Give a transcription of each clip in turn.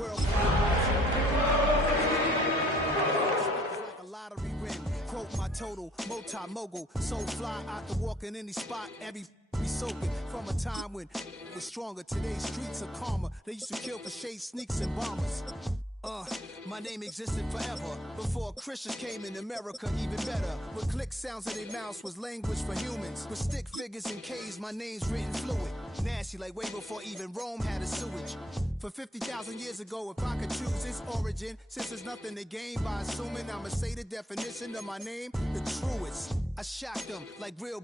world. Like a lottery win. Quote my total, multi-mogul. So fly out to walk in any spot. Every be soaking from a time when it was stronger. Today's streets are calmer. They used to kill for shade sneaks and bombers. My name existed forever. Before Christians came in America, even better. With click sounds in their mouths was language for humans. With stick figures and K's, my name's written fluid. Nasty like way before even Rome had a sewage. For 50,000 years ago, if I could choose its origin, since there's nothing to gain by assuming I'ma say the definition of my name, the truest. I shocked them like real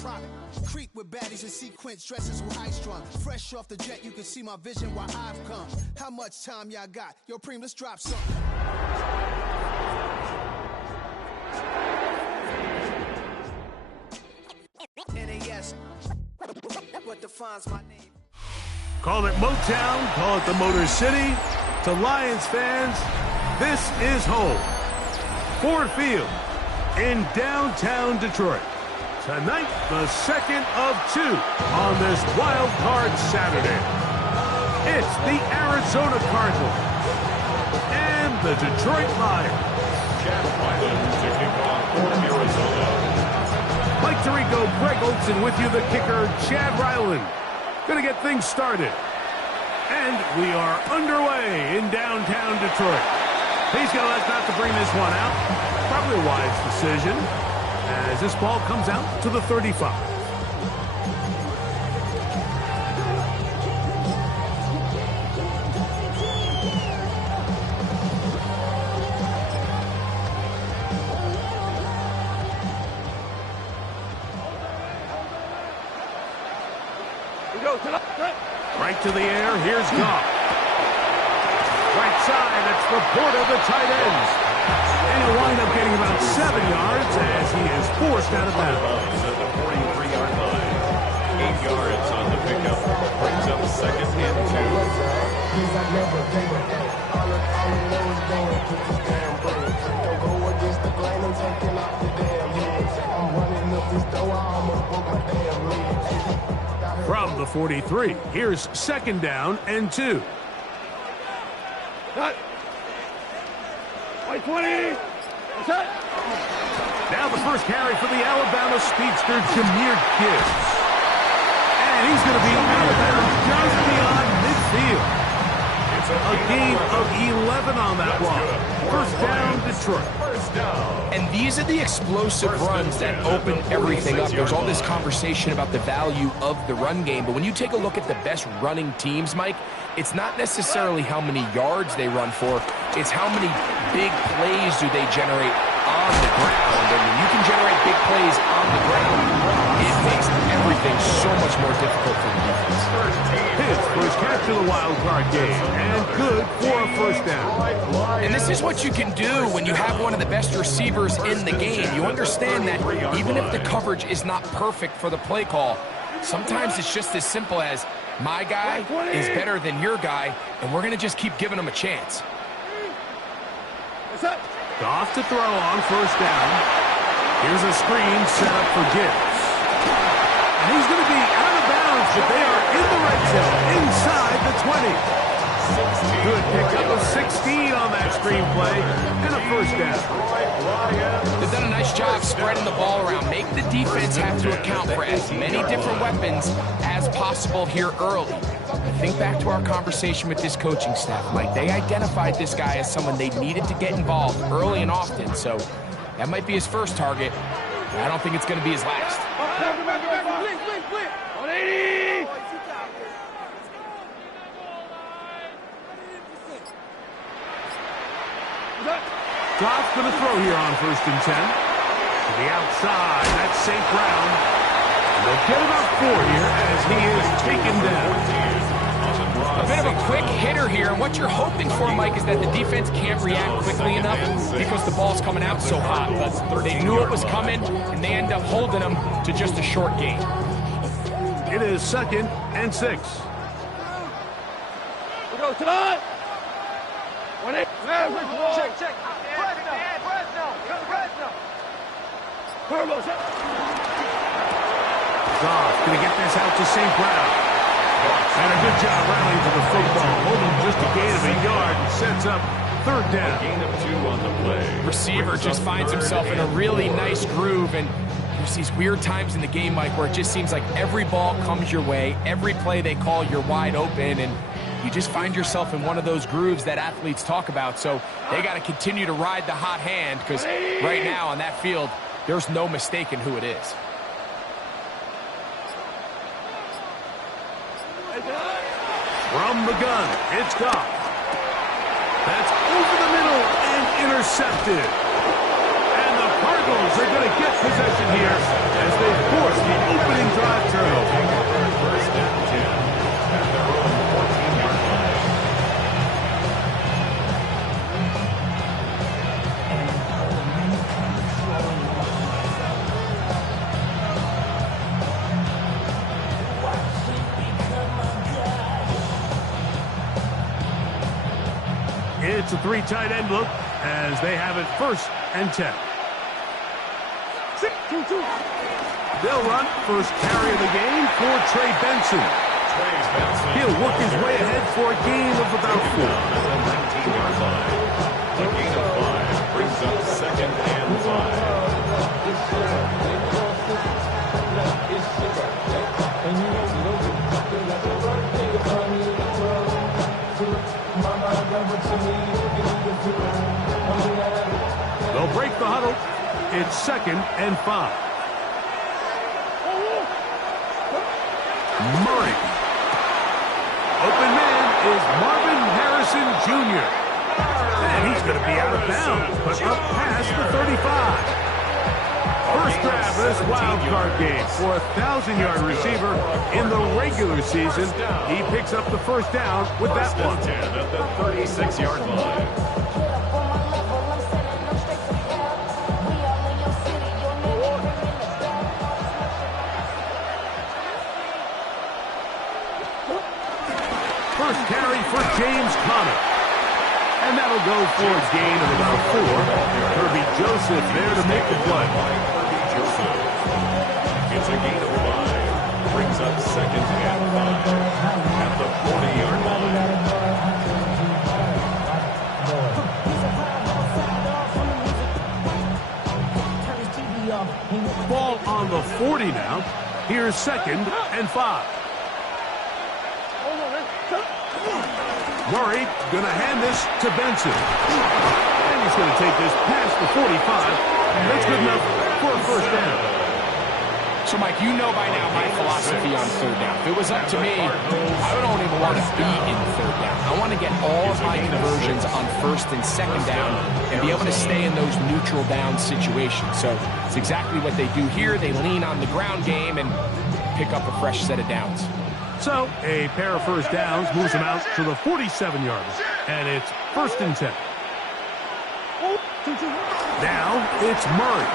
product. Creep with baddies in sequence, dresses with high strung. Fresh off the jet, you can see my vision why I've come. How much time y'all got? Yo, Preem, let's drop something. NAS, what defines my name? Call it Motown, call it the Motor City. To Lions fans, this is home. Ford Field in downtown Detroit. Tonight, the second of two on this wild card Saturday. It's the Arizona Cardinals and the Detroit Lions. Chad Ryland to kick off for Arizona. Mike Tirico, Greg Olson with you, the kicker, Chad Ryland. Gonna get things started. And we are underway in downtown Detroit. He's gonna elect not to bring this one out. Probably a wise decision, as this ball comes out to the 35. Right to the air, here's Goff. Right side, that's Laporta, the tight ends. And he'll wind up getting about 7 yards as he is forced out of bounds. At the 43-yard line. 8 yards on the pickup. Brings up second and 2. From the 43, here's second down and 2. Cut. 20. Now the first carry for the Alabama speedster, Jahmyr Gibbs. And he's going to be out of bounds just beyond midfield. A gain of 11 on that one. First down, Detroit. And these are the explosive runs that open everything up. There's all this conversation about the value of the run game, but when you take a look at the best running teams, Mike, it's not necessarily how many yards they run for, it's how many big plays do they generate on the ground. And when you can generate big plays on the ground, it makes everything so much more difficult for the defense. His first catch of the wild card game, and good for a first down. And this is what you can do when you have one of the best receivers in the game. You understand that even if the coverage is not perfect for the play call, sometimes it's just as simple as, my guy is better than your guy, and we're going to just keep giving him a chance. Goff to throw on first down. Here's a screen set up for Gibbs. And he's going to be out of bounds, but they are in the red zone, inside the 20. Good pickup of 16 on that screenplay, and a first down. They've done a nice job spreading the ball around. Make the defense have to account for as many different weapons as possible here early. Think back to our conversation with this coaching staff, Mike. They identified this guy as someone they needed to get involved early and often, so that might be his first target. But I don't think it's going to be his last. Goff's going to throw here on first and 10. To the outside, that's St. Brown. They'll get about 4 here as he is taken down. A bit of a quick hitter here, and what you're hoping for, Mike, is that the defense can't react quickly enough because the ball's coming out so hot. But they knew it was coming, and they end up holding them to just a short gain. It is second and 6. We go tonight. Check. Goff going to get this out to St. Brown. And a good job rallying to the football. Holding just a gain of a yard and sets up third down. Gain of 2 on the play. Receiver just finds himself in a really nice groove, and there's these weird times in the game, Mike, where it just seems like every ball comes your way, every play they call, you're wide open, and you just find yourself in one of those grooves that athletes talk about. So they got to continue to ride the hot hand, because right now on that field, there's no mistaking who it is. From the gun, it's Goff. That's over the middle and intercepted. And the Cardinals are going to get possession here as they force the opening drive turnover. First down 10 at their own 14-yard line. It's a 3 tight end look as they have it first and 10. They'll run first carry of the game for Trey Benson. He'll work his way ahead for a gain of about 4. At the 19-yard line. A gain of 5 brings up second and 5. They'll break the huddle. It's second and 5. Murray. Open man is Marvin Harrison Jr. And he's going to be out of bounds, but up past the 35. First grab of this wild card game for a 1,000-yard receiver in the regular season. He picks up the first down with that one. 10 at the 36-yard line. First carry for James Conner. And that'll go for a gain of about 4. Kirby Joseph there to make the play. Kirby Joseph. It's a gain of 5. Brings up second and 5 at the 40-yard line. Ball on the 40 now. Here's second and 5. Murray going to hand this to Benson. And he's going to take this past the 45. That's good enough for a first down. So, Mike, you know by now my philosophy on third down. If it was up to me, I don't even want to be in third down. I want to get all of my conversions on first and second down and be able to stay in those neutral down situations. So it's exactly what they do here. They lean on the ground game and pick up a fresh set of downs. So a pair of first downs moves them out to the 47-yard line. And it's first and 10. Now it's Murray.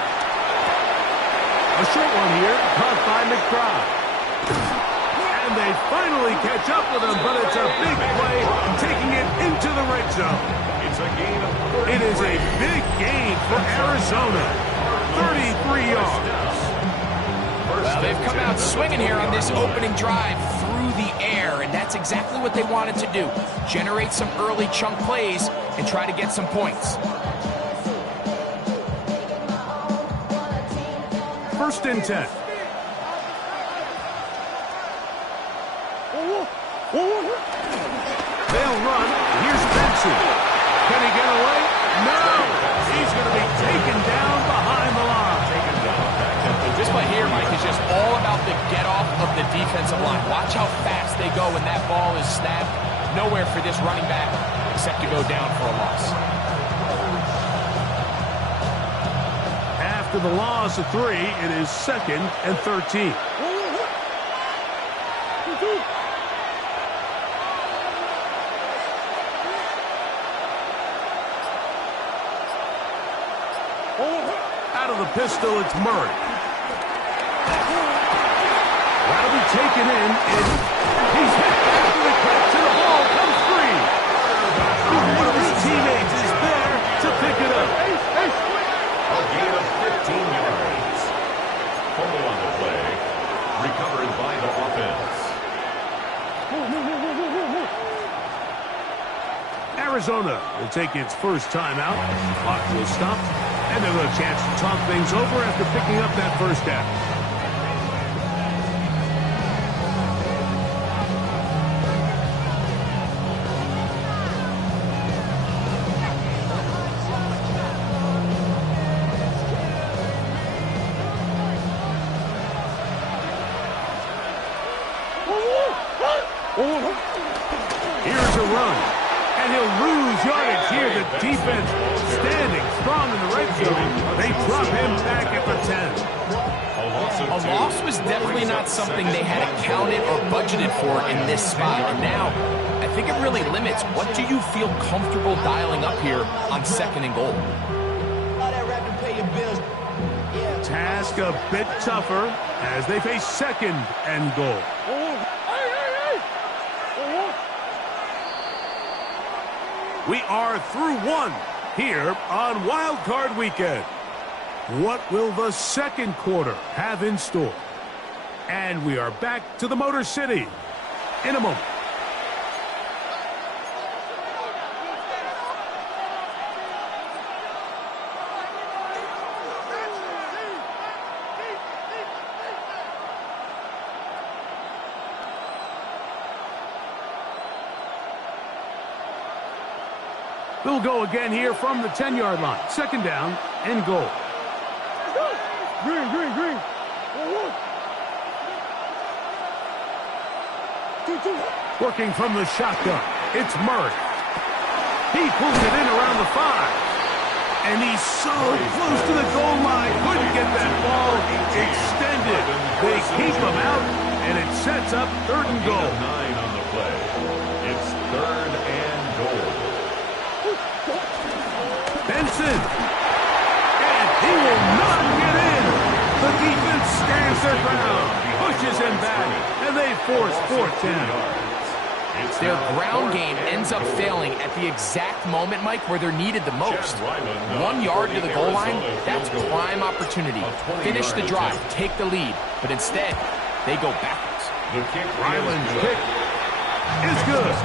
A short one here, caught by McBride. And they finally catch up with him, but it's a big play, taking it into the red zone. It's a gain of 4. It is a big gain for Arizona. 33 yards. Well, they've come out swinging here on this opening drive through the air, and that's exactly what they wanted to do. Generate some early chunk plays and try to get some points. First and 10. They'll run. Here's Benson. Can he get away? No. He's going to be taken down behind the line. This play here, Mike, is just all about the get-off of the defensive line. Watch how fast they go when that ball is snapped. Nowhere for this running back except to go down for a loss. After the loss of 3, it is second and 13. Out of the pistol, it's Murray. That'll be taken in, and he's hit after the catch, and the ball comes free. One of his teammates is there to pick it up. A gain of 15 yards. Fumble on the play. Recovered by the offense. Arizona will take its first timeout. Clock will stop, and they'll have a chance to talk things over after picking up that first down. Here's a run, and he'll lose yardage here. The defense standing strong in the red zone. They drop him back at the 10. A loss was definitely not something they had accounted or budgeted for in this spot. And now, I think it really limits what do you feel comfortable dialing up here on second and goal. Task a bit tougher as they face second and goal. We are through one here on Wild Card Weekend. What will the second quarter have in store? And we are back to the Motor City in a moment. They'll go again here from the 10-yard line. Second down and goal. Green. Working from the shotgun, it's Murray. He pulls it in around the 5. And he's so close to the goal line. Couldn't get that ball extended. They keep him out, and it sets up third and goal. 9 on the play. It's third and goal. Benson. And he will not get in. The defense stands their ground, pushes him back, and they force fourth down. Their ground game ends up failing at the exact moment, Mike, where they're needed the most. 1 yard to the goal line, that's prime opportunity. Finish the drive, take the lead, but instead, they go backwards. Ryland's kick is good,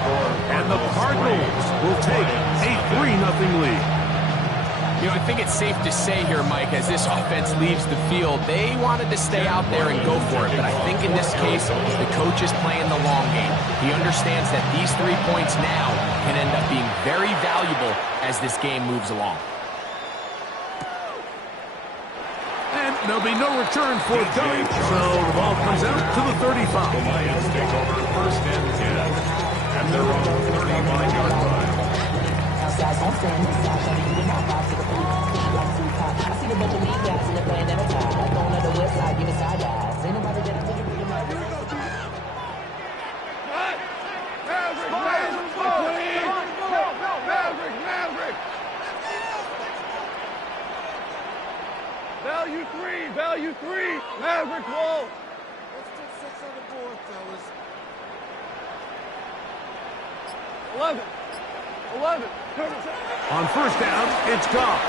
and the Cardinals will take a 3-0 lead. You know, I think it's safe to say here, Mike, as this offense leaves the field, they wanted to stay out there and go for it. But I think in this case, the coach is playing the long game. He understands that these 3 points now can end up being very valuable as this game moves along. And there'll be no return for Dummy, so the ball comes out to the 35. The Lions take over first and 10 at their own 35-yard line. Outside, I'm standing inside, trying to get my box to the food. Like Tupac, I see a bunch of lead guys in the playing at a time. Like going to the west side, give me side eyes. Ain't nobody that I Value three. Maverick ball. Let's get 6 on the board, fellas. 11. On first down, it's Goff.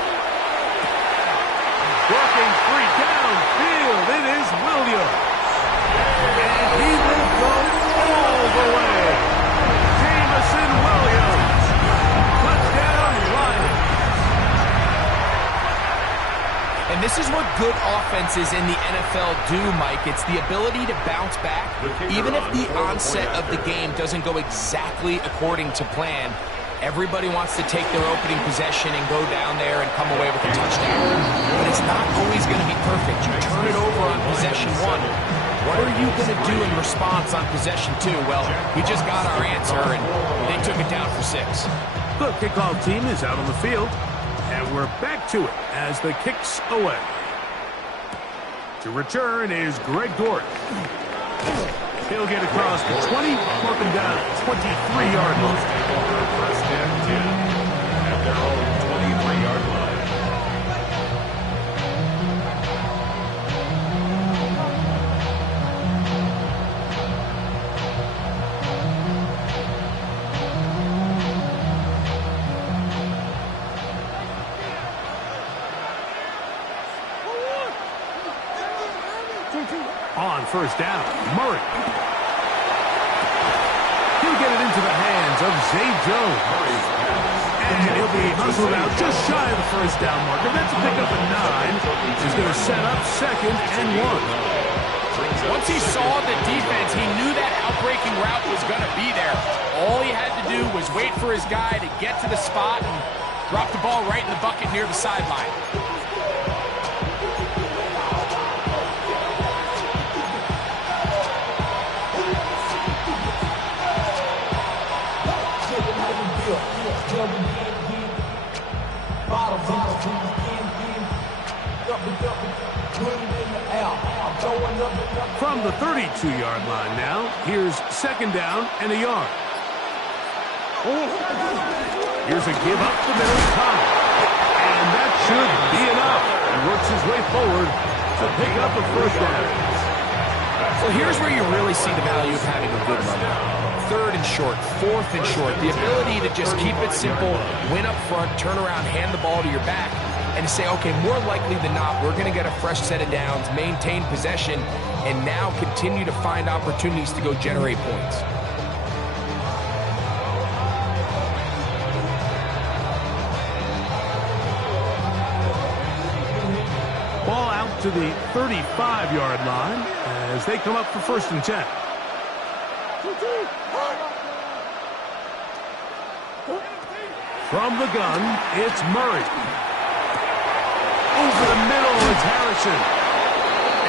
Working free downfield, it is Williams. And he will go all the way. Jameson Williams. Touchdown, Lions. And this is what good offenses in the NFL do, Mike. It's the ability to bounce back, even if the onset of the game doesn't go exactly according to plan. Everybody wants to take their opening possession and go down there and come away with a touchdown. But it's not always going to be perfect. You turn it over on possession 1. What are you going to do in response on possession 2? Well, we just got our answer, and they took it down for 6. The kickoff team is out on the field, and we're back to it as the kick's away. To return is Greg Dortch. He'll get across the 20, working down 23-yard line. Take over first and 10 at their own 23-yard line. On first down, Murray. He'll get it into the hands of Zay Jones. And he'll be hustled out just shy of the first down marker. That's a pickup of 9. He's going to set up 2nd and 1. Once he saw the defense, he knew that outbreaking route was going to be there. All he had to do was wait for his guy to get to the spot and drop the ball right in the bucket near the sideline. From the 32-yard line now, here's 2nd down and a yard. Here's a give up the middle time. And that should be enough. He works his way forward to pick up a 1st down. Well, here's where you really see the value of having a good run. 3rd and short, 4th and short. The ability to just keep it simple, win up front, turn around, hand the ball to your back, and say, okay, more likely than not, we're going to get a fresh set of downs, maintain possession, and now continue to find opportunities to go generate points. Ball out to the 35-yard line as they come up for 1st and 10. From the gun, it's Murray. Over the middle, it's Harrison.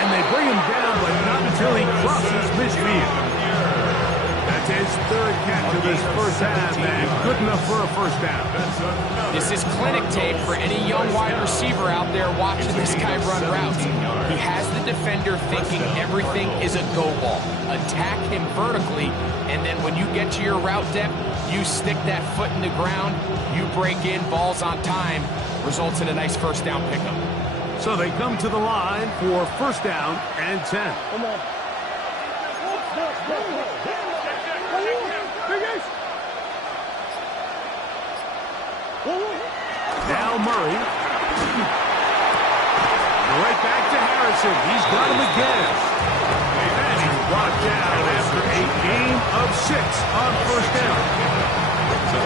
And they bring him down, but not until he crosses midfield. That's his 3rd catch of this first half, and good enough for a 1st down. This is clinic tape for any young wide receiver out there watching this guy run routes. He has the defender thinking everything is a go ball. Attack him vertically, and then when you get to your route depth, you stick that foot in the ground, you break in, balls on time, results in a nice 1st down pickup. So they come to the line for 1st down and 10. Come on. Now Murray. Right back to Harrison. He's got him again. And he's brought down after a gain of 6 on 1st down.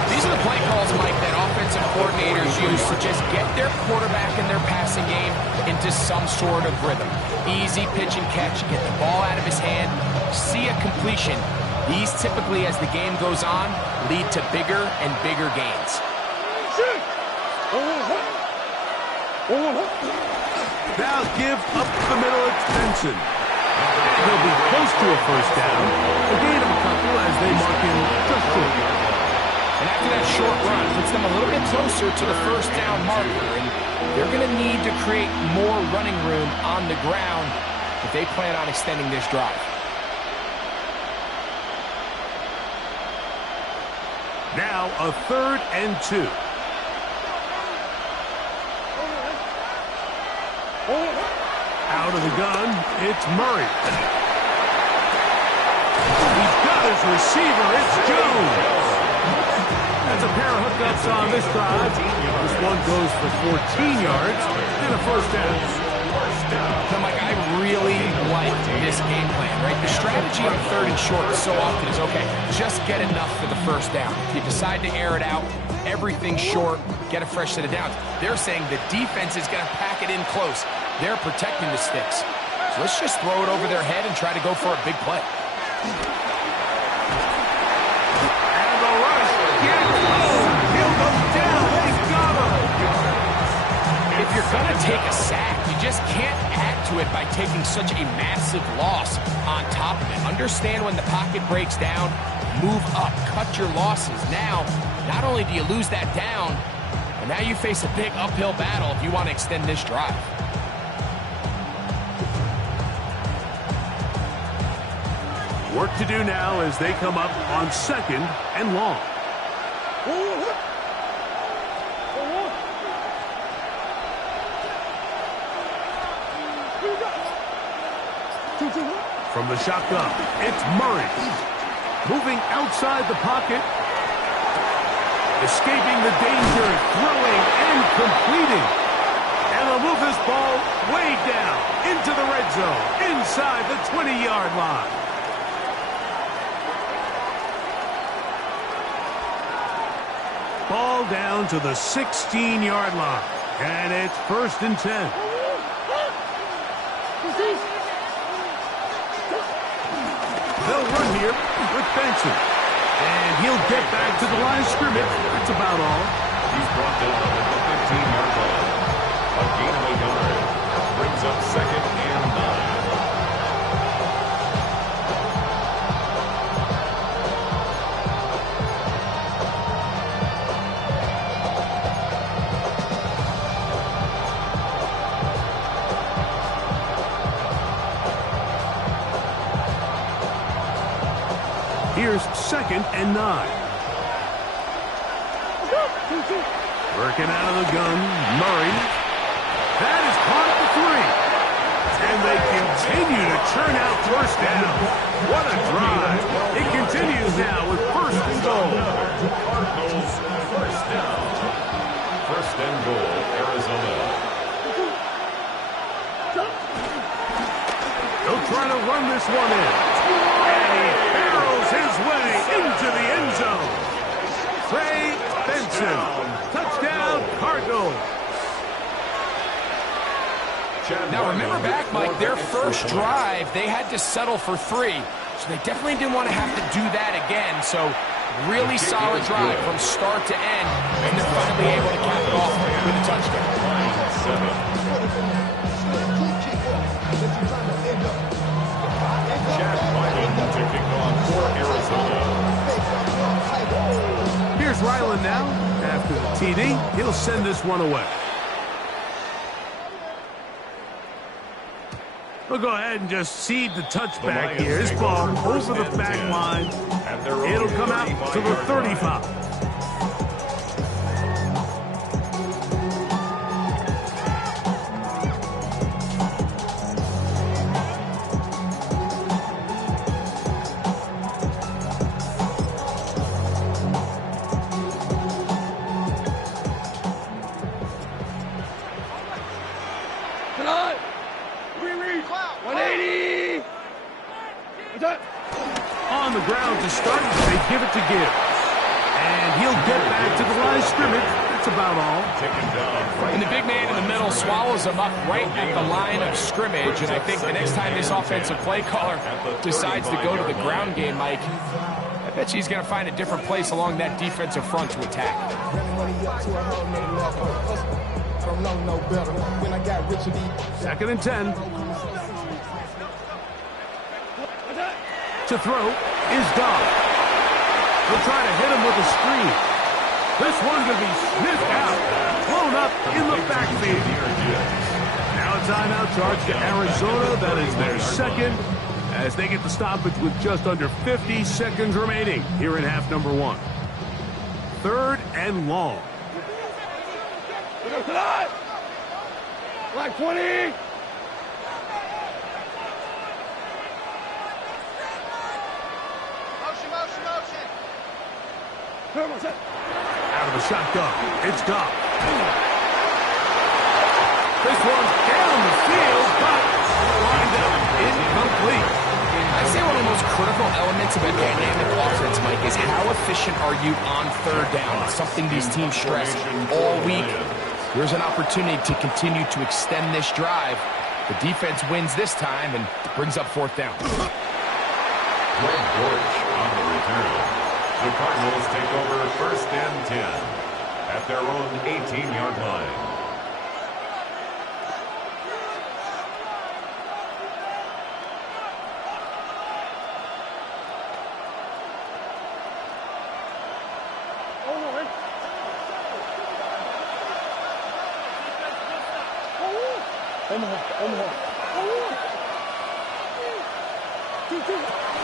These are the play calls, Mike, that offensive coordinators use to just get their quarterback and their passing game into some sort of rhythm. Easy pitch and catch, get the ball out of his hand, see a completion. These typically, as the game goes on, lead to bigger and bigger gains. Now give up the middle extension. And he'll be close to a 1st down. A gain of a couple as they mark him just short. And after that short run, puts them a little bit closer to the 1st down marker. And they're going to need to create more running room on the ground if they plan on extending this drive. Now a 3rd and 2. Out of the gun, it's Murray. He's got his receiver, it's Jones. That's a pair of hookups on this drive. This one goes for 14 yards and a 1st down. So, Mike, I really like this game plan, right? The strategy on 3rd and short so often is, okay, just get enough for the 1st down. If you decide to air it out, everything short, get a fresh set of downs. They're saying the defense is going to pack it in close. They're protecting the sticks. So let's just throw it over their head and try to go for a big play. And the rush gets low. He'll go down. They got him. If you're going to take a sack, you just can't add to it by taking such a massive loss on top of it. Understand when the pocket breaks down, move up, cut your losses. Now, not only do you lose that down, but now you face a big uphill battle if you want to extend this drive. Work to do now as they come up on 2nd and long. From the shotgun, it's Murray. Moving outside the pocket. Escaping the danger, throwing and completing. And they'll move this ball way down into the red zone, inside the 20-yard line. Ball down to the 16-yard line. And it's 1st and 10. They'll run here with Benson. And he'll get back to the line of scrimmage. That's about all. He's brought down at the 15-yard line. A gain of a yard. Brings up 2nd and 9. Here's 2nd and 9. Working out of the gun, Murray. That is caught at the 3. And they continue to churn out 1st down. What a drive. It continues now with 1st and goal. Cardinals 1st down. 1st and goal, Arizona. They'll try to run this one in. And he barrels his way into the end zone. Trey Benson. Touchdown, Cardinals. Now remember back, Mike, their first drive, they had to settle for 3. So they definitely didn't want to have to do that again. So really solid drive from start to end. And they're finally able to cap it off with a touchdown. Chad Ryland to kick off for Arizona. Here's Ryland now. After the TD, he'll send this one away. We'll go ahead and just cede the touchback here. This ball over the back line. It'll come out to the 35. Tonight, 180. On the ground to start, they give it to Gibbs. And he'll get back to the line of scrimmage. That's about all. And the big man in the middle swallows him up right at the line of scrimmage. And I think the next time this offensive play caller decides to go to the ground game, Mike, I bet you he's going to find a different place along that defensive front to attack. 2nd and 10. To throw is Goff. They'll try to hit him with a screen. This one's going to be sniffed out, blown up in the backfield. Now a timeout charge to Arizona. That is their 2nd, as they get the stoppage with just under 50 seconds remaining here in half number 1. 3rd and long. Tonight, like 20. Out of the shotgun, it's Goff. This one's down the field, but lined up incomplete. I'd say one of the most critical elements of a dynamic offense, Mike, is how efficient are you on 3rd down? It's something these teams stress all week. Here's an opportunity to continue to extend this drive. The defense wins this time and brings up 4th down. Greg Dortch on the return. The Cardinals take over 1st and 10 at their own 18-yard line.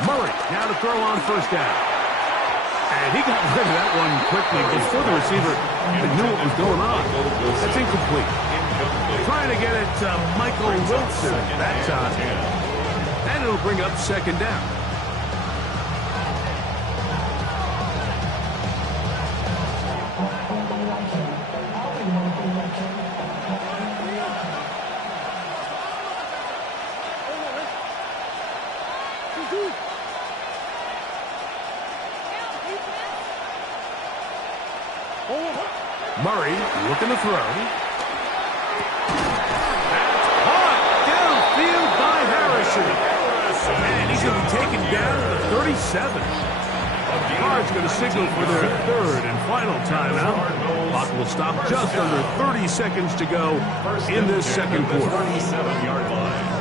Murray now to throw on 1st down. And he got rid of that one quickly before the receiver knew what was going on. That's incomplete. Trying to get it to Michael Wilson that time. And it'll bring up 2nd down. Murray looking to throw. That's caught downfield by Harrison. And he's going to be taken down to the 37. The Cards going to signal for their third and final timeout. Clock will stop just under 30 seconds to go in this second quarter. 37-yard line.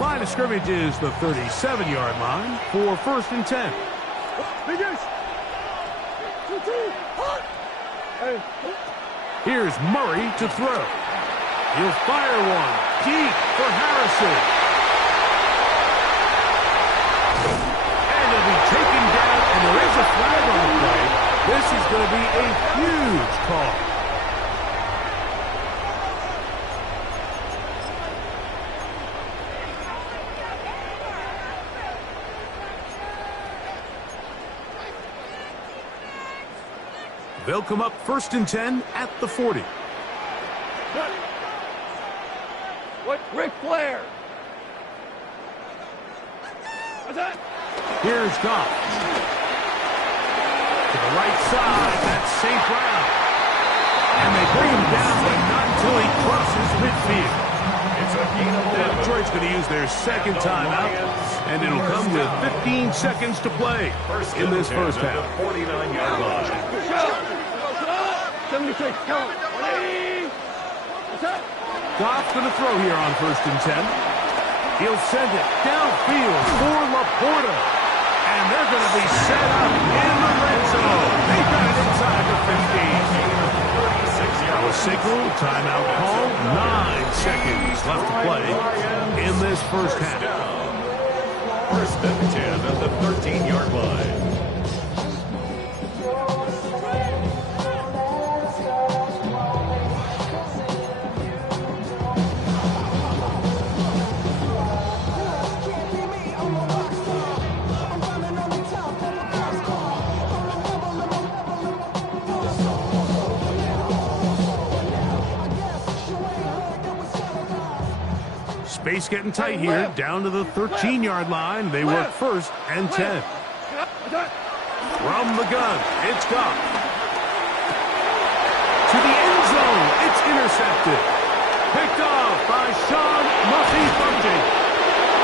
Line of scrimmage is the 37-yard line for 1st and 10. Here's Murray to throw. He'll fire one deep for Harrison. And he'll be taken down, and there is a flag on the play. This is going to be a huge call. They'll come up 1st and 10 at the 40. What? Ric Flair. What's that? Here's Goff. To the right side, that's St. Brown. And they bring him down, but not until he crosses midfield. It's a gain of 11. Detroit's going to use their second timeout, and it'll come with 15 seconds to play in this first half. 49-yard line. 76, count. 180. What's that? Goff's going to throw here on 1st and 10. He'll send it downfield for Laporta. And they're going to be set up in the red zone. They got it inside the 15. Now a signal, timeout call. 9 seconds left to play in this first half. 1st and 10 at the 13-yard line. Space getting tight here, down to the 13-yard line. They work 1st and 10. From the gun, it's Goff. To the end zone, it's intercepted. Picked off by Sean Murphy-Bunting.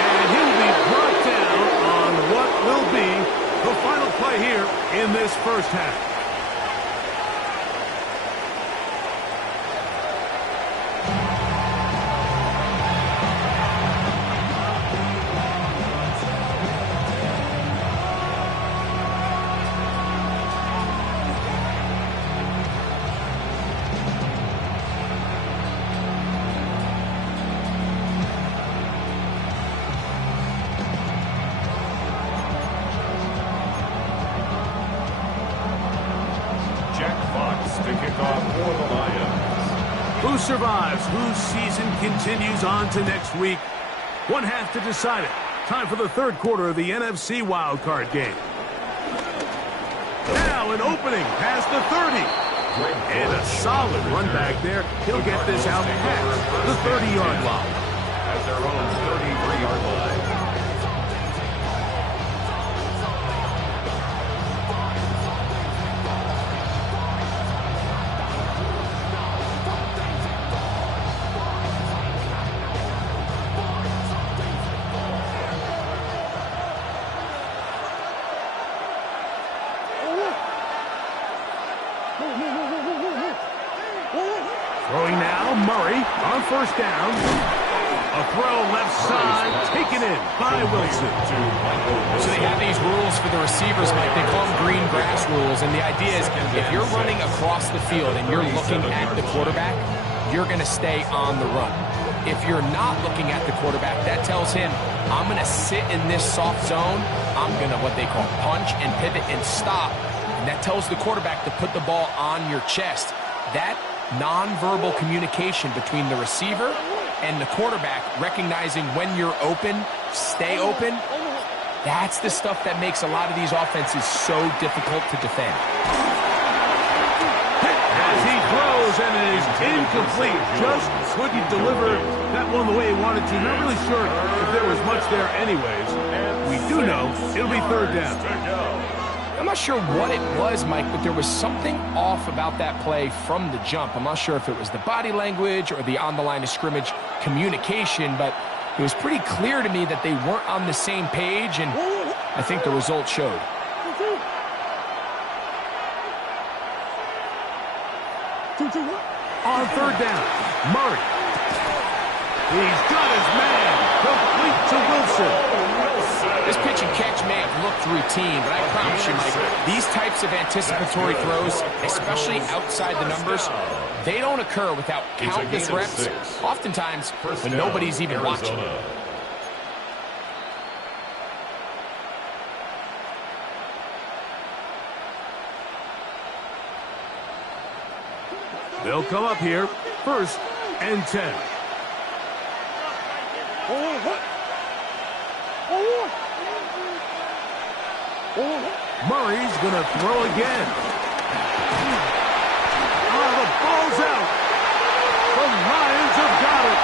And he'll be brought down on what will be the final play here in this first half. Who survives? Whose season continues on to next week? One half to decide it. Time for the third quarter of the NFC wildcard game. Now an opening past the 30. And a solid run back there. He'll get this out past the 30-yard line. At their own 33-yard line. Throwing now, Murray on 1st down. A throw left side, taken in by Wilson. So they have these rules for the receivers, Mike. They call them green grass rules. And the idea is if you're running across the field and you're looking at the quarterback, you're going to stay on the run. If you're not looking at the quarterback, that tells him, I'm going to sit in this soft zone. I'm going to, what they call, punch and pivot and stop. And that tells the quarterback to put the ball on your chest. That nonverbal communication between the receiver and the quarterback, recognizing when you're open, stay open, that's the stuff that makes a lot of these offenses so difficult to defend. As he throws, and That is incomplete. Just couldn't deliver that one the way he wanted to. Not really sure if there was much there anyways. We do know it'll be third down. I'm not sure what it was, Mike, but there was something off about that play from the jump. I'm not sure if it was the body language or the on-the-line of scrimmage communication, but it was pretty clear to me that they weren't on the same page, and I think the result showed. On third down, Murray. He's got his man. Complete to Wilson. This pitch and catch may have looked routine, but I promise you, Mike, these types of anticipatory throws, especially outside the numbers, they don't occur without countless reps, oftentimes when nobody's even watching. They'll come up here, 1st and 10. Murray's going to throw again. Oh, the ball's out. The Lions have got it.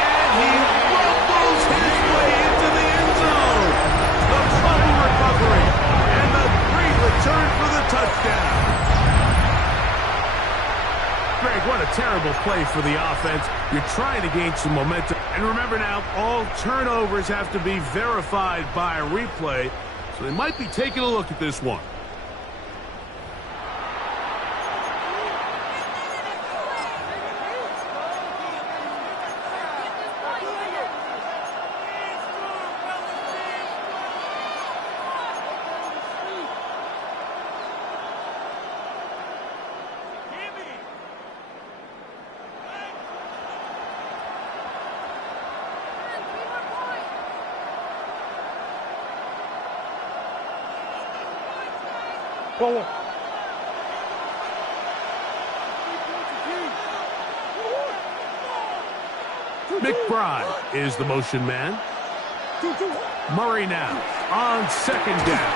And he rumbles his way into the end zone. The fumble recovery and the great return for the touchdown. Greg, what a terrible play for the offense. You're trying to gain some momentum. And remember now, all turnovers have to be verified by a replay, so they might be taking a look at this one. McBride is the motion man. Murray now on 2nd down.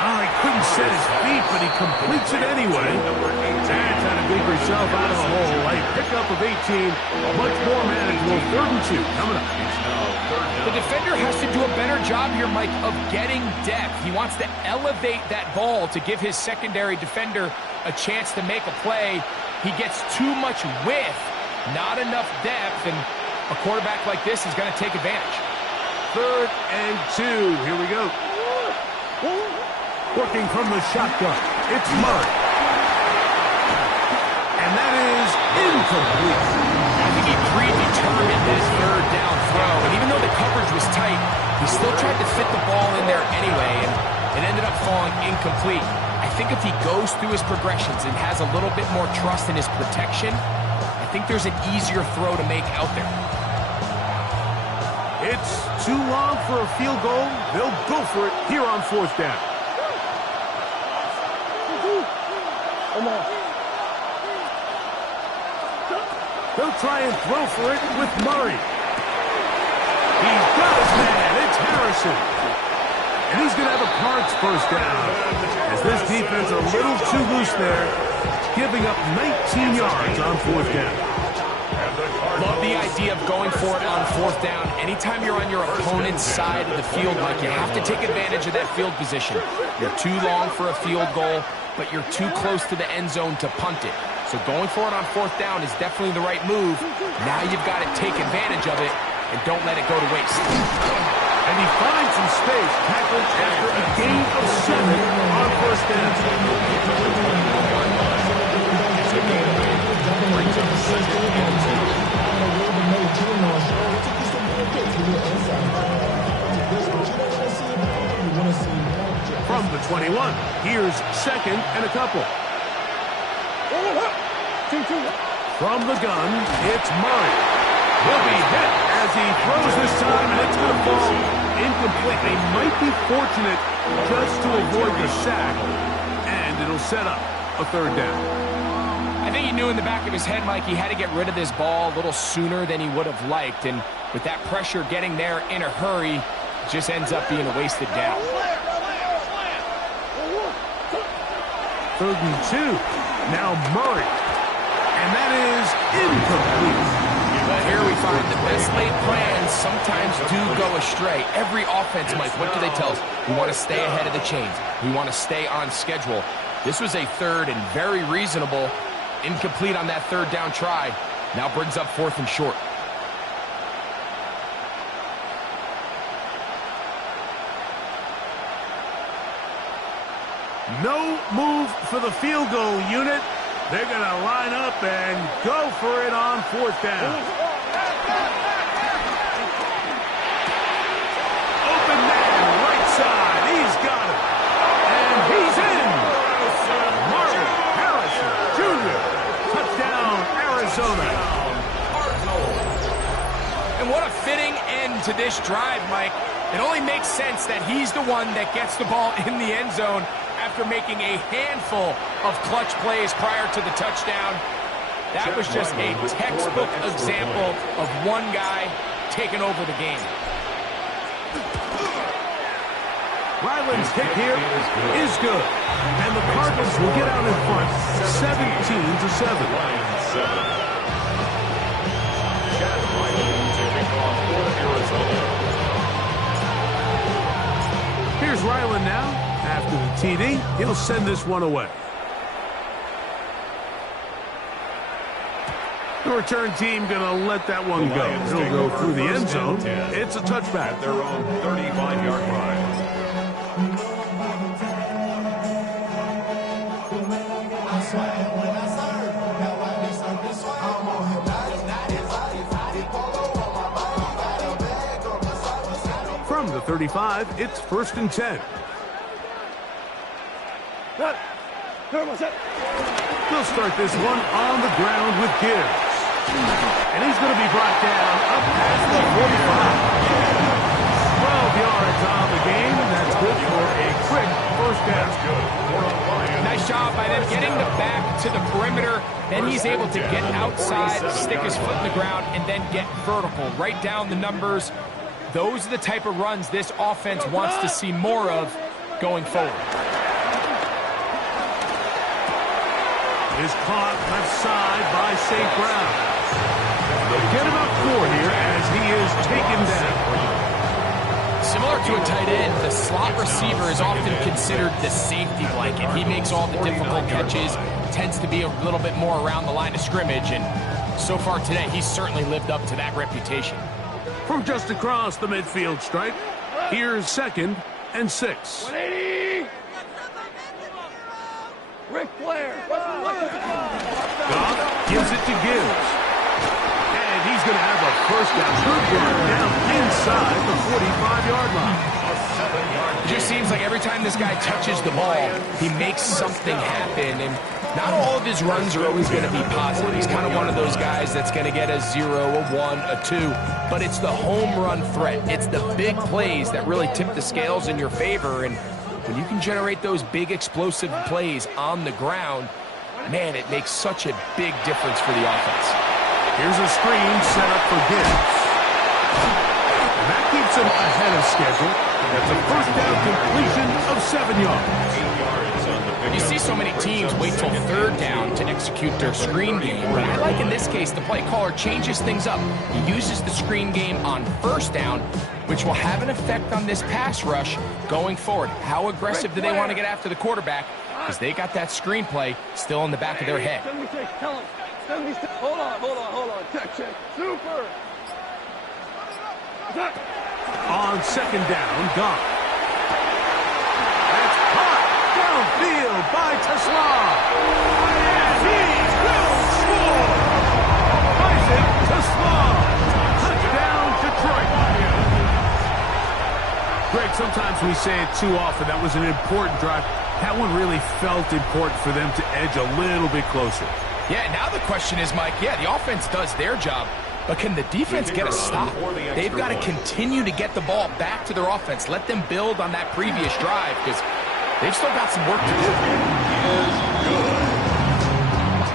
Oh, he couldn't set his feet, but he completes it anyway. And trying to dig herself out of the hole. A pickup of 18, a much more manageable 3rd and 2 coming up. The defender has to do a better job here, Mike, of getting depth. He wants to elevate that ball to give his secondary defender a chance to make a play. He gets too much width, not enough depth, and a quarterback like this is going to take advantage. 3rd and 2. Here we go. Working from the shotgun. It's Murray. And that is incomplete. I think he predetermined this 3rd down throw, and even though the coverage was tight, he still tried to fit the ball in there anyway, and it ended up falling incomplete. I think if he goes through his progressions and has a little bit more trust in his protection, I think there's an easier throw to make out there. It's too long for a field goal. They'll go for it here on 4th down. They'll try and throw for it with Murray. He's got his man. It's Harrison. And he's going to have a Cards 1st down. As this defense a little too loose there, giving up 19 yards on 4th down. Love the idea of going for it on 4th down. Anytime you're on your opponent's side of the field, Mike, you have to take advantage of that field position. You're too long for a field goal, but you're too close to the end zone to punt it. So going for it on 4th down is definitely the right move. Now you've got to take advantage of it and don't let it go to waste. And he finds some space, tackled after a gain of 7 on 1st down. From the 21, here's 2nd and a couple. From the gun, it's Murray. He'll be hit as he throws this time, and it's going to fall incomplete. They might be fortunate just to avoid the sack, and it'll set up a 3rd down. I think he knew in the back of his head, Mike, he had to get rid of this ball a little sooner than he would have liked, and with that pressure getting there in a hurry, it just ends up being a wasted down. 3rd and 2. Now Murray. And that is incomplete. But here we find the best laid plans sometimes do go astray. Every offense, Mike, what do they tell us? We want to stay ahead of the chains. We want to stay on schedule. This was a third and very reasonable. Incomplete on that third down try. Now brings up 4th and short. No move for the field goal unit. They're going to line up and go for it on 4th down. Open man, right side. He's got it. And he's in. Marvin Harrison Jr. Touchdown, Arizona. And what a fitting end to this drive, Mike. It only makes sense that he's the one that gets the ball in the end zone after making a handful of clutch plays prior to the touchdown. That was just a textbook example of one guy taking over the game. Ryland's kick here is good. And the Cardinals will get out in front 17-7. Chad Ryland to kick off for Arizona. Here's Ryland now. After the TD, he'll send this one away. The return team going to let that one go. He'll go through the end zone. It's a touchback. At their own 35-yard line. From the 35, it's 1st and 10. They'll start this one on the ground with Gibbs. And he's going to be brought down up past the 45. 12 yards on the game, and that's good for a quick 1st down. Nice job by them getting the back to the perimeter. Then he's able to get outside, stick his foot in the ground, and then get vertical. Right down the numbers. Those are the type of runs this offense wants to see more of going forward. Is caught left side by St. Brown. They'll get him up 4 here as he is taken down. Similar to a tight end, the slot receiver is often considered the safety blanket. He makes all the difficult catches, tends to be a little bit more around the line of scrimmage, and so far today, he's certainly lived up to that reputation. From just across the midfield stripe, here's 2nd and 6. 180! Ric Flair! Goff gives it to Gibbs. And he's going to have a 1st down. Good run down inside the 45-yard line. It just seems like every time this guy touches the ball, he makes something happen. And not all of his runs are always going to be positive. He's kind of one of those guys that's going to get a 0, a 1, a 2. But it's the home run threat. It's the big plays that really tip the scales in your favor. And when you can generate those big explosive plays on the ground, man, it makes such a big difference for the offense. Here's a screen set up for Gibbs. And that keeps him ahead of schedule. That's a 1st down completion of 7 yards. You see so many teams wait till 3rd down to execute their screen game, but I like in this case the play caller changes things up. He uses the screen game on 1st down, which will have an effect on this pass rush going forward. How aggressive do they want to get after the quarterback? Because they got that screen play still in the back of their head. Tell him. Hold on. Check. Super. On 2nd down, Goff. That's caught downfield by Tesla. And he will score. Isaac Tesla. Touchdown, Detroit. Greg, sometimes we say it too often. That was an important drive. That one really felt important for them to edge a little bit closer. Yeah, now the question is, Mike, the offense does their job, but can the defense get a stop? They've got to continue to get the ball back to their offense. Let them build on that previous drive because they've still got some work to do. Is good.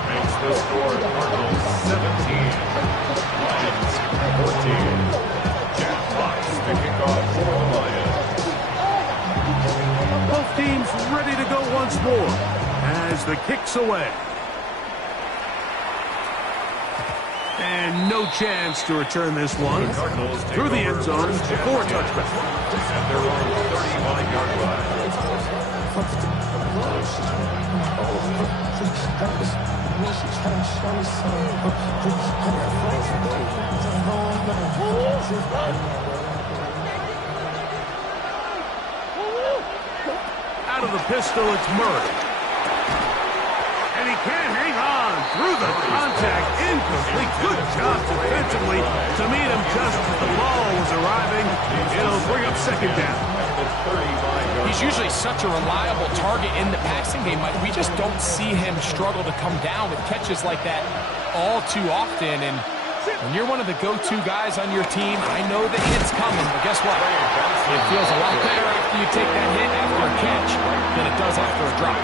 Makes the score Cardinals 17, Lions 14. Jack Fox to kick off for the Lions. Both teams ready to go once more as the kick's away. And no chance to return this one through the end zone for a touchback. At their own 35-yard line. Out of the pistol, it's Murray. And he can't hang on through the contact. Incomplete. Good job defensively to meet him just as the ball was arriving. It'll bring up second down. He's usually such a reliable target in the passing game, Mike. We just don't see him struggle to come down with catches like that all too often. And when you're one of the go-to guys on your team, I know the hit's coming, but guess what? It feels a lot better after you take that hit after a catch than it does after a drop.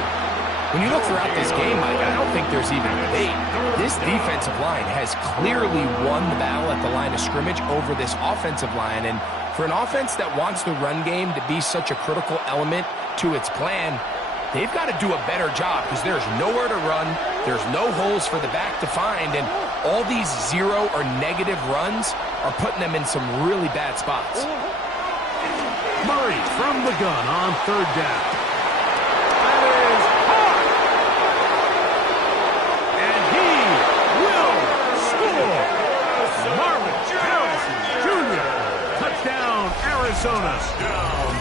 When you look throughout this game, Mike, I don't think there's even a debate. This defensive line has clearly won the battle at the line of scrimmage over this offensive line. And for an offense that wants the run game to be such a critical element to its plan, they've got to do a better job because there's nowhere to run, there's no holes for the back to find, and all these zero or negative runs are putting them in some really bad spots. Murray from the gun on third down. Arizona.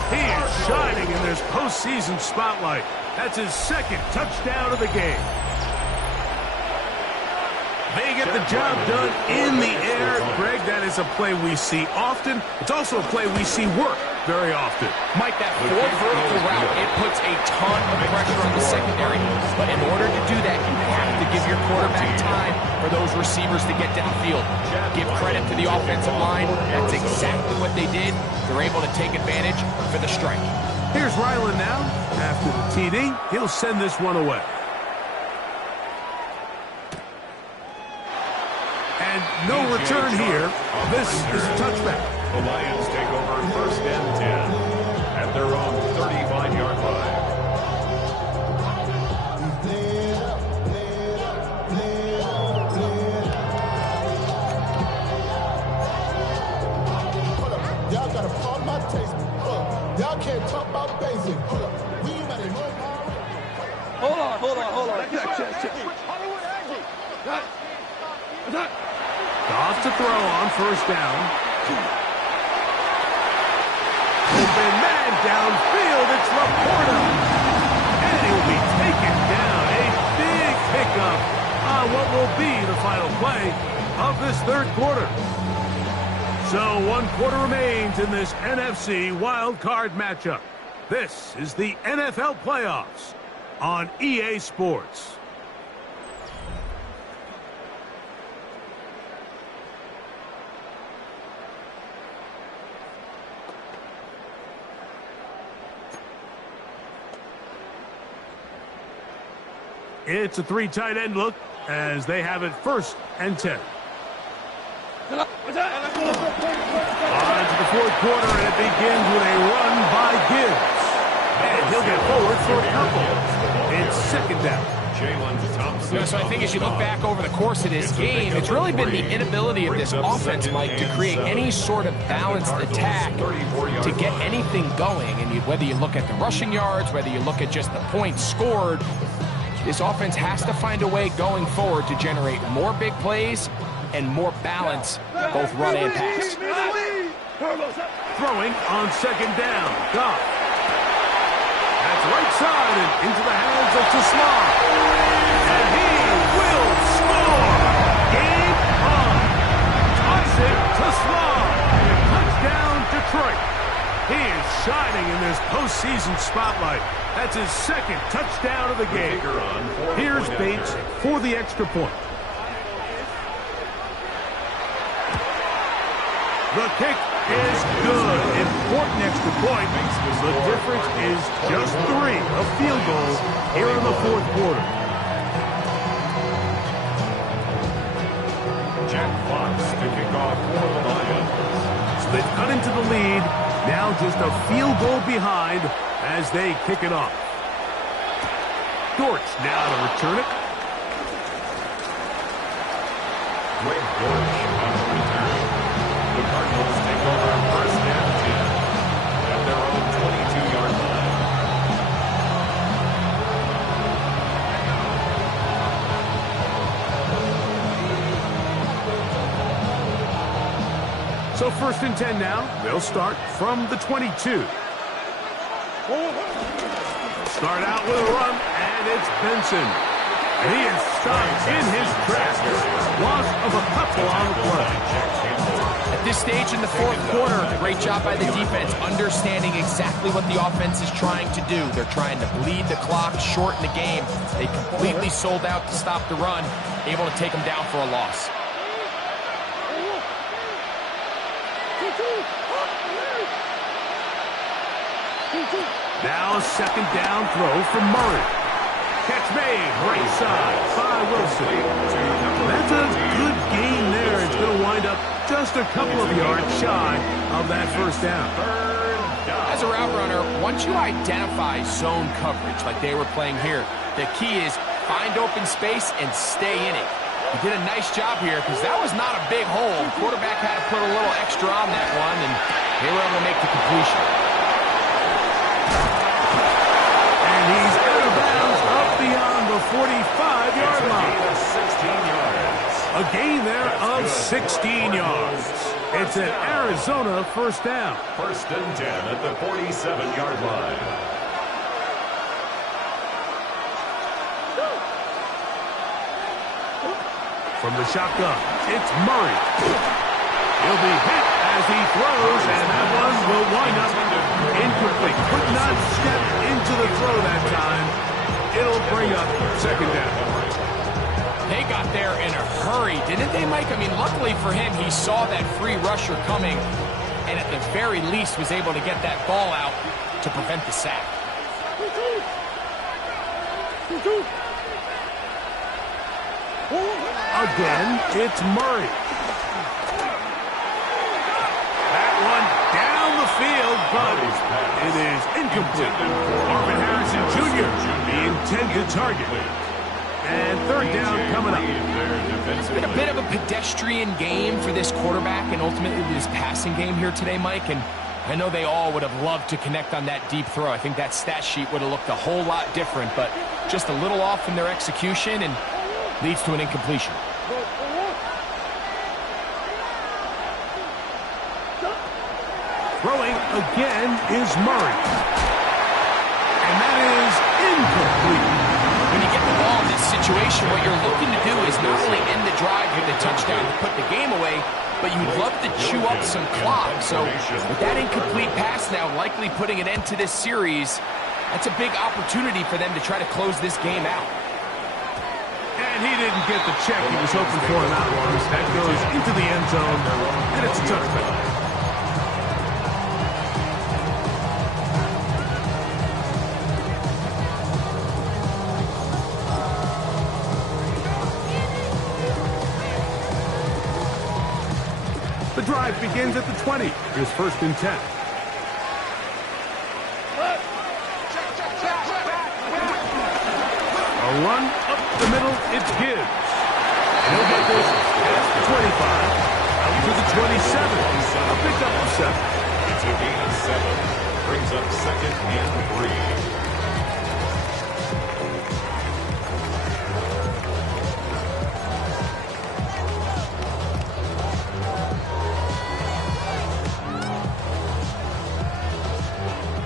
He is shining in this postseason spotlight. That's his second touchdown of the game. They get the job done in the air. Greg, that is a play we see often. It's also a play we see work very often. Mike, that forward vertical route, it puts a ton of pressure on the secondary. But in order to do that, you have to give your quarterback time for those receivers to get downfield. Give credit to the offensive line. That's exactly what they did. They're able to take advantage for the strike. Here's Ryland now. After the TD, he'll send this one away. And no return here. This is a touchback. The Lions take over first and 10 at their own 35-yard line. Y'all gotta pardon my taste. Y'all can't talk about basic. We ain't got no power. Hold on. Check. Goff to throw on first down. Open man downfield. It's Laporta. And he'll be taken down. A big pickup on what will be the final play of this third quarter. So 1 quarter remains in this NFC wild card matchup. This is the NFL playoffs on EA Sports. It's a 3 tight end look as they have it first and 10. On to the fourth quarter, and it begins with a run by Gibbs. And he'll get forward for a couple. It's second down. So I think as you look back over the course of this game, it's really been the inability of this offense, Mike, to create any sort of balanced attack to get anything going. And whether you look at the rushing yards, whether you look at just the points scored, this offense has to find a way going forward to generate more big plays and more balance, both run and pass. Throwing on second down. Goff. That's right side and into the hands of Tasman. And he will score. Game on. Tyson Tasman. Touchdown Detroit. He is shining in this postseason spotlight. That's his second touchdown of the game. Here's Bates for the extra point. The kick is good. Important extra point. The difference is just 3, a field goal here in the fourth quarter. Jack Fox to kick off for the Lions. So they've cut into the lead. Now just a field goal behind as they kick it off. Dortch now to return it. Greg Dortch on the return. The Cardinals take over first and 10 at their own 22-yard line. So first and 10 now. They'll start from the 22. Start out with a run, and it's Benson. And he is stopped in his tracks. Loss of a couple on the play. At this stage in the fourth quarter, great job by the defense, understanding exactly what the offense is trying to do. They're trying to bleed the clock, shorten the game. They completely sold out to stop the run, able to take them down for a loss. Now a second down throw from Murray. Catch made, right side by Wilson. That's a good gain there. It's going to wind up just a couple of yards shy of that first down. As a route runner, once you identify zone coverage like they were playing here, the key is find open space and stay in it. He did a nice job here because that was not a big hole. The quarterback had to put a little extra on that one, and they were able to make the completion. And he's out of bounds up beyond the 45-yard line. 16 yards. A gain there of 16 yards. It's an Arizona first down. First and 10 at the 47-yard line. From the shotgun, it's Murray. He'll be hit as he throws, and that one will wind up incomplete. Could not step into the throw that time. It'll bring up second down. They got there in a hurry, didn't they, Mike? I mean, luckily for him, he saw that free rusher coming, and at the very least was able to get that ball out to prevent the sack. Again, it's Murray. That one down the field, but it is incomplete. Marvin Harrison Jr., the intended target. And third down coming up. It's been a bit of a pedestrian game for this quarterback and ultimately this passing game here today, Mike. And I know they all would have loved to connect on that deep throw. I think that stat sheet would have looked a whole lot different, but just a little off in their execution and leads to an incompletion. Throwing again is Murray. And that is incomplete. When you get the ball in this situation, what you're looking to do is not only end the drive with a touchdown to put the game away, but you'd love to chew up some clock. So with that incomplete pass now likely putting an end to this series, that's a big opportunity for them to try to close this game out. And he didn't get the check he was hoping for in that one. That goes into the end zone, and it's a touchdown. The drive begins at the 20. Here's first and 10. A run up the middle, it's Gibbs. And he'll get this past the 25, out to the 27. A pickup of 7. It's a gain of 7. Brings up second and 3.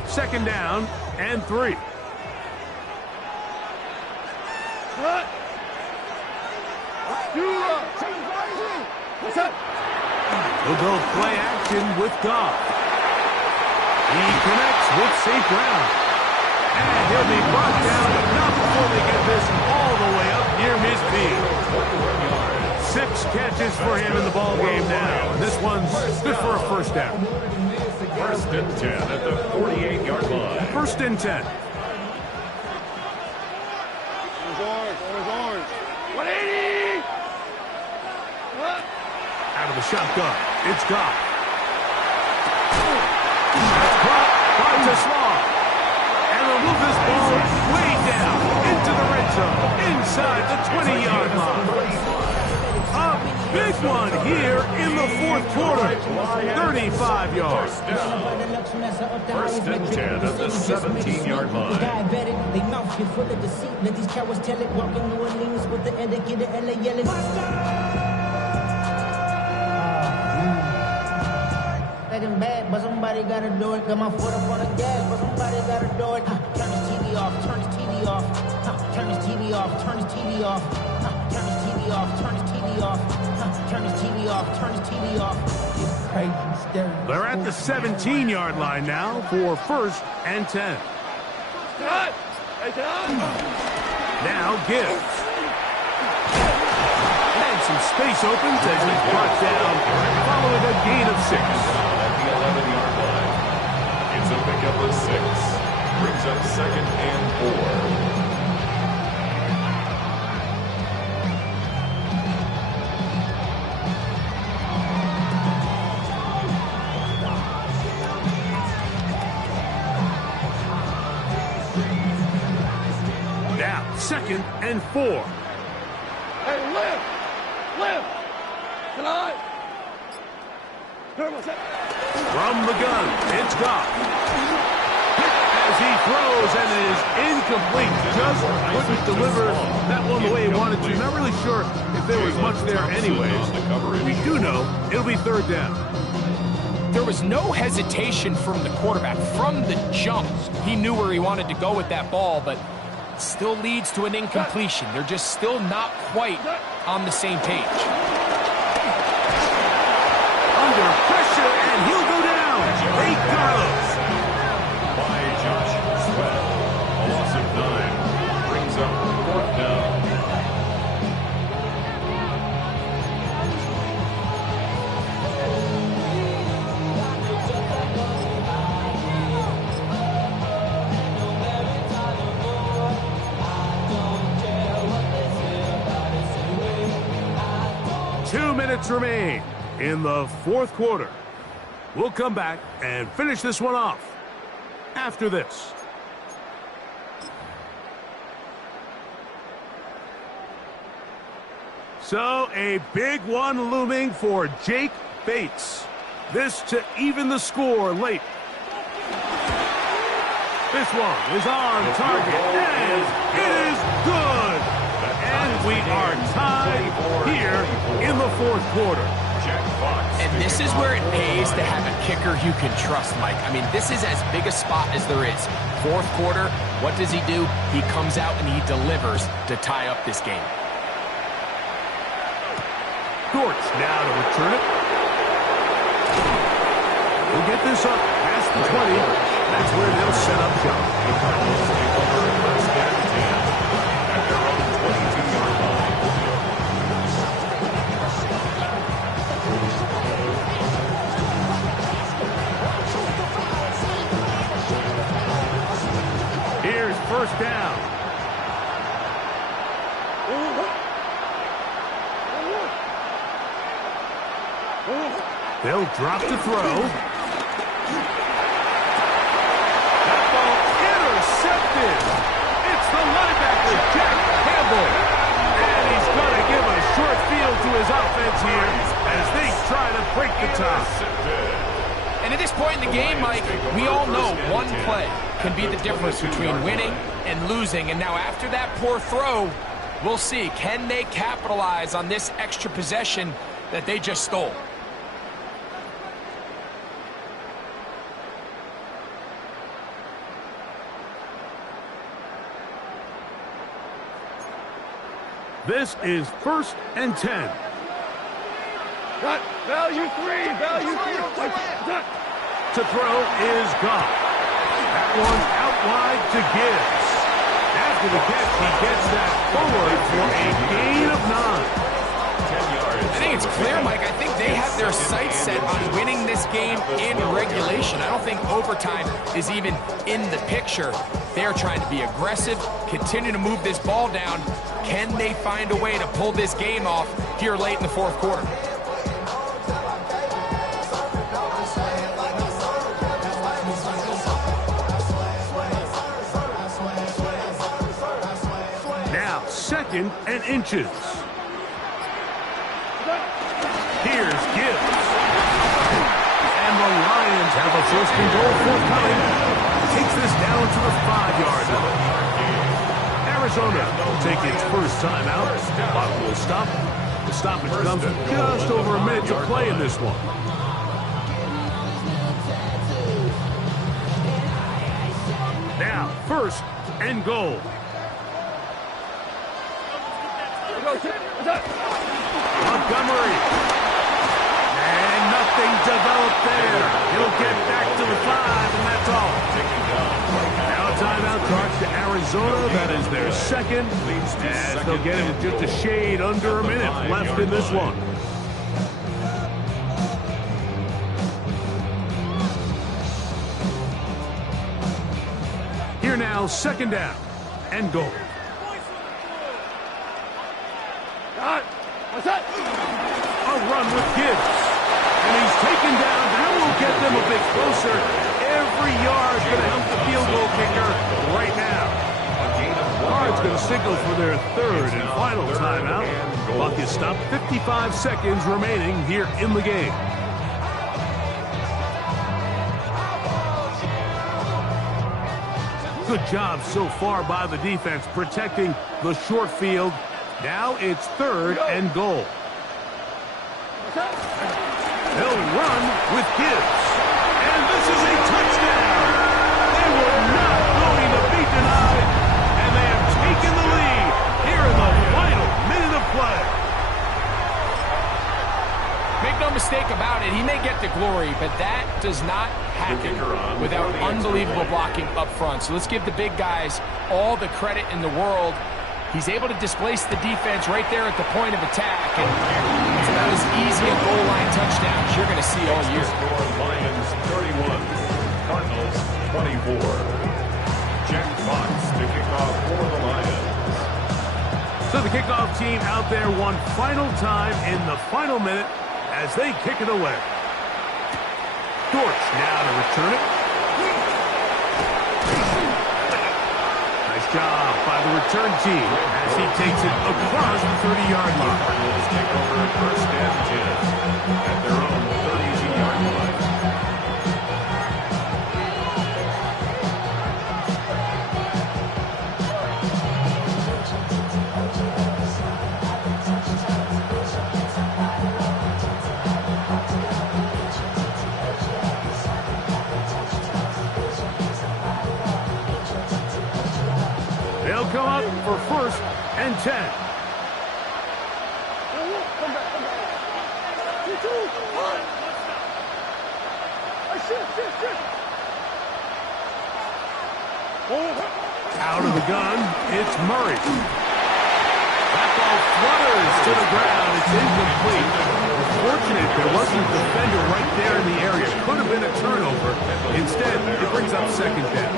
Second down and 3. He'll go play action with Goff. He connects with St. Brown. And he'll be brought down, but not before they get this all the way up near midfield. 6 catches for him in the ball game now. And this one's good for a first down. First and 10 at the 48-yard line. First and 10. Orange. 180! Out of the shotgun, it's Goff. That's caught by Tesla. And they'll move this ball way down into the red zone, inside the 20-yard line. Up big one here in the fourth quarter. 35 yards. First and 10 at the 17-yard line. They mouth get full of deceit. Let these cowards tell it. Walking New Orleans with the etiquette of LA yelling. Second bad, but somebody gotta do it. Got my foot up on the gas, but somebody gotta do it. Turn this TV off, turn this TV off. Turn this TV off, turn this TV off. Turn this TV off, turn this TV off. Turn this TV off, turn this TV off. It's crazy, scary. They're at the 17-yard line now for first and 10. Now Gibbs. And some space opens as he's brought down following a gain of 6. At the 11-yard line. It's a pickup of 6. Brings up second and 4. Second and 4. Hey, lift! Tonight! From the gun, it's Goff. As he throws, and it is incomplete. Just couldn't deliver that one the way he wanted to. Not really sure if there was much there anyways. We do know it'll be third down. There was no hesitation from the quarterback. From the jump, he knew where he wanted to go with that ball, but still leads to an incompletion. They're just still not quite on the same page. Under pressure, and he'll go down. 8 yards. By Josh Sweat. A loss of 9. Brings up fourth down. Remain in the fourth quarter. We'll come back and finish this one off after this. So a big one looming for Jake Bates. This to even the score late. This one is on target and it is good. And we are tied here in the fourth quarter. And this is where it pays to have a kicker you can trust, Mike. I mean, this is as big a spot as there is. Fourth quarter, what does he do? He comes out and he delivers to tie up this game. Dortch now to return it. We'll get this up past the 20. That's where they'll set up shop. The Cardinals take over first and 10 at their own 22-yard line. Here's first down. They'll drop to throw. That ball intercepted. It's the linebacker, Jack Campbell. And he's going to give a short field to his offense here as they try to break the tie. And at this point in the game, Mike, we all know one play can be the difference between winning and losing. And now after that poor throw, we'll see, can they capitalize on this extra possession that they just stole? This is first and 10. Cut. Value 3. Value 3. Cut. To throw is gone. That one out wide to Gibbs. After the catch, he gets that forward for a gain of 9. 10 yards. I think it's clear, Mike. I think they have their sights set on winning this game in regulation. I don't think overtime is even in the picture. They're trying to be aggressive, continue to move this ball down. Can they find a way to pull this game off here late in the fourth quarter? Now, second and inches. Here's Gibbs. And the Lions have a first and goal forthcoming. Takes this down to the 5-yard line. Arizona will take its first time out. Clock will stop. The stoppage comes with just over a minute to play in this one. Now, first and goal. Montgomery. And nothing developed there. He'll get back to the 5, and that's all. Now a timeout charge to Arizona. That is their second. And they'll get it in just a shade under a minute left in this one. Here now, second down and goal. What's that? A run with Gibbs. And he's taken down. That will get them a bit closer. Every yard is going to help the field goal kicker right now. Guard's going to signal for their third and final timeout. Clock is stopped. 55 seconds remaining here in the game. Good job so far by the defense protecting the short field. Now it's third and goal. They'll run with Gibbs. And this is a touchdown. They were not going to be denied. And they have taken the lead here in the final minute of play. Make no mistake about it, he may get the glory, but that does not happen without unbelievable blocking up front. So let's give the big guys all the credit in the world. He's able to displace the defense right there at the point of attack, and it's about as easy a goal line touchdown as you're going to see all year. Lions 31, Cardinals 24. Jack Fox to kick off for the Lions. So the kickoff team out there one final time in the final minute as they kick it away. Dortch now to return it. Nice job by the return team as he takes it across the 30-yard line. Cardinals take over first and 10 at their own 30-yard line. They'll come up for first and 10. Out of the gun, it's Murray. That ball flutters to the ground. It's incomplete. Fortunate there wasn't a defender right there in the area. Could have been a turnover. Instead, it brings up second down.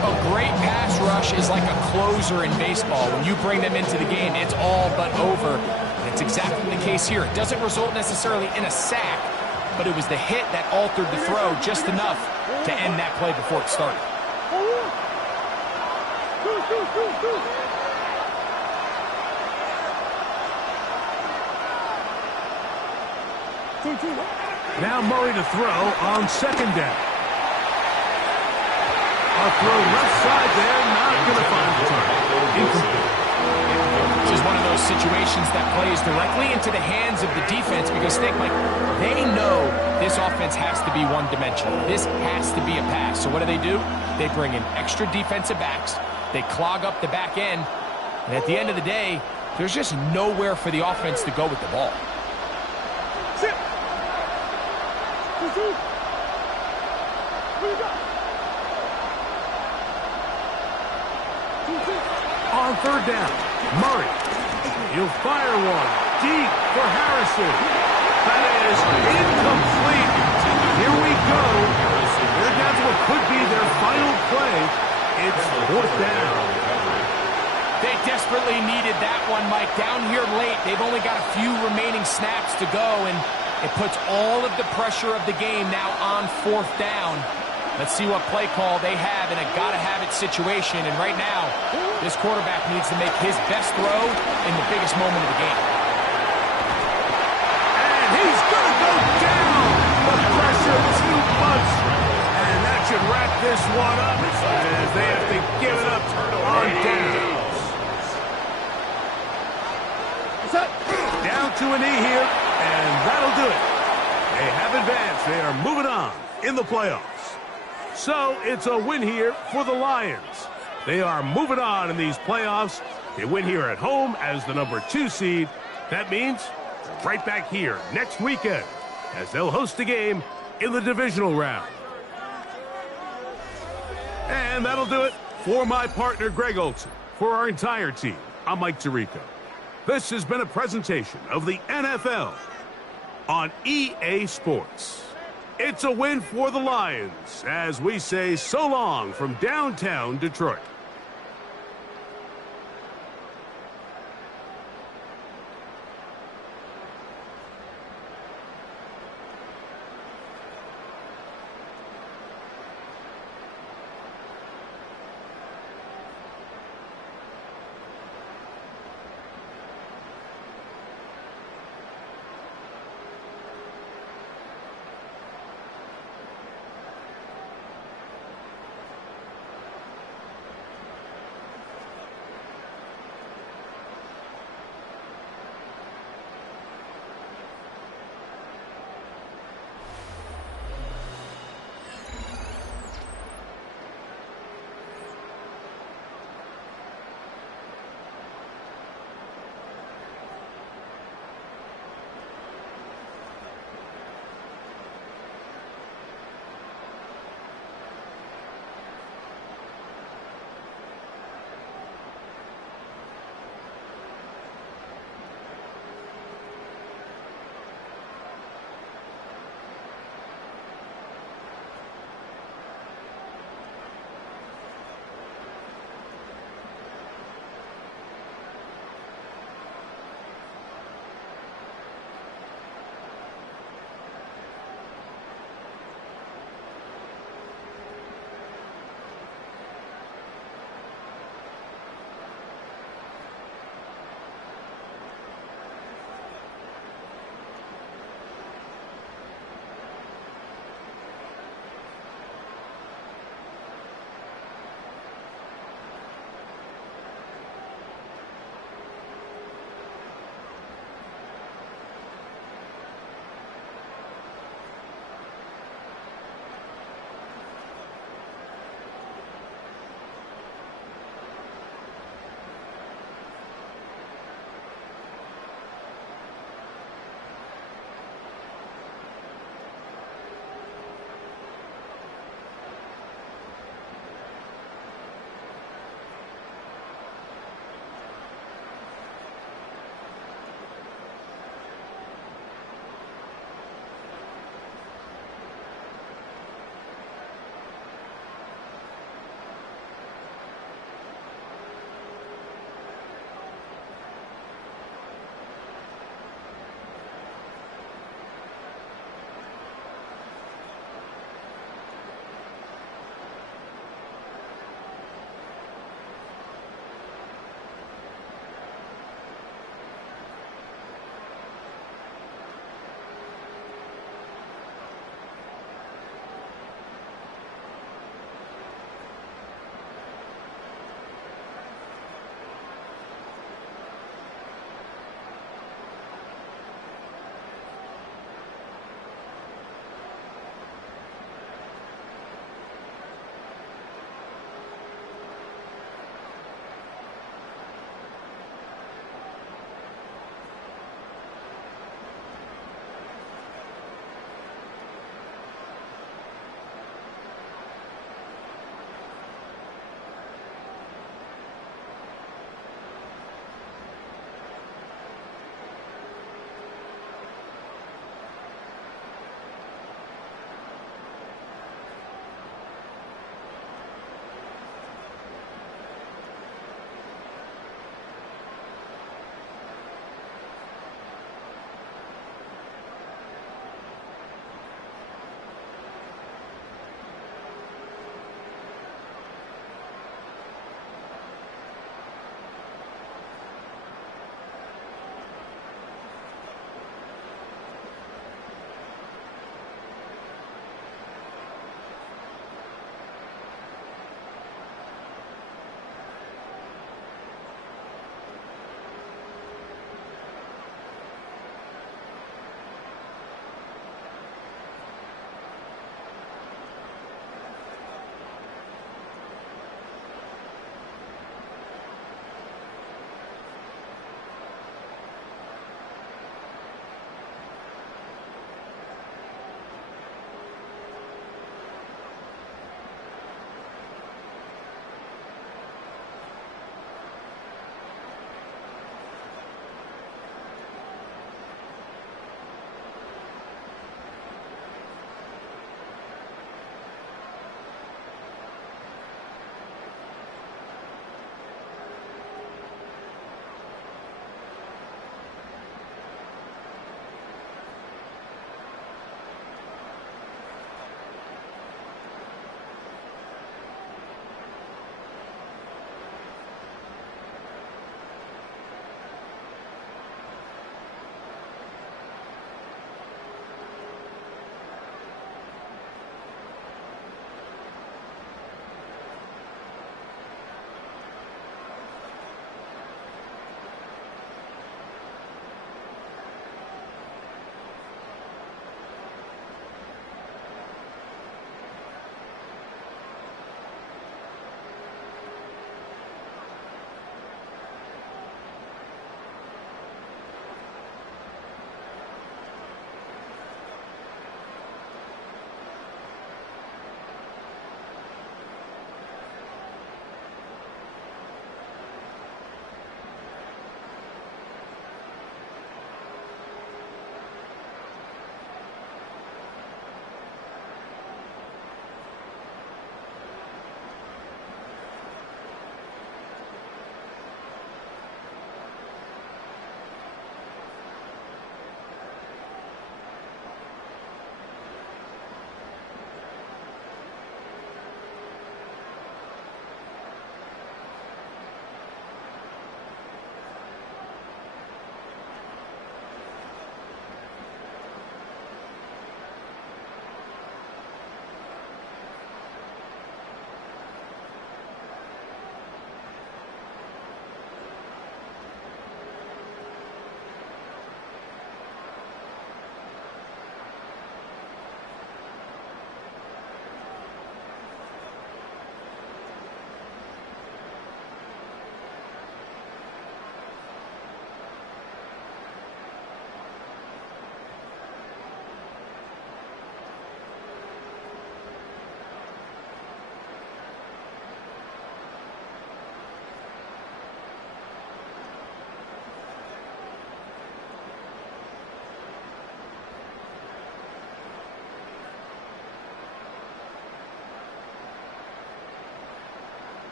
A great pass rush is like a closer in baseball. When you bring them into the game, it's all but over. And it's exactly the case here. It doesn't result necessarily in a sack, but it was the hit that altered the throw just enough to end that play before it started. Now Murray to throw on second down. A throw left side there, not going to find the target. Incomplete. This is one of those situations that plays directly into the hands of the defense because think, Mike, they know this offense has to be one-dimensional. This has to be a pass. So what do? They bring in extra defensive backs. They clog up the back end. And at the end of the day, there's just nowhere for the offense to go with the ball. On third down, Murray. He'll fire one deep for Harrison. That is incomplete. Here we go. They're down to what could be their final play. It's fourth down. They desperately needed that one, Mike. Down here late, they've only got a few remaining snaps to go, and it puts all of the pressure of the game now on fourth down. Let's see what play call they have in a gotta-have-it situation. And right now, this quarterback needs to make his best throw in the biggest moment of the game. this one up as they have to give it up on downs. Down to a knee here, and that'll do it. They have advanced. They are moving on in the playoffs. So it's a win here for the Lions. They are moving on in these playoffs. They win here at home as the number 2 seed. That means right back here next weekend as they'll host a game in the divisional round. And that'll do it for my partner, Greg Olson. For our entire team, I'm Mike Tirico. This has been a presentation of the NFL on EA Sports. It's a win for the Lions as we say so long from downtown Detroit.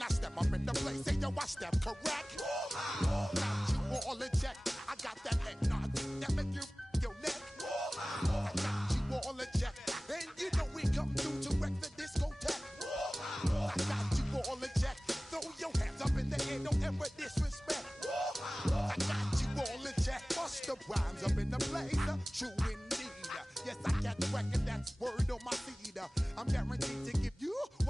Now step up in the place, say yo, I step correct. Got you all in check. I got that head.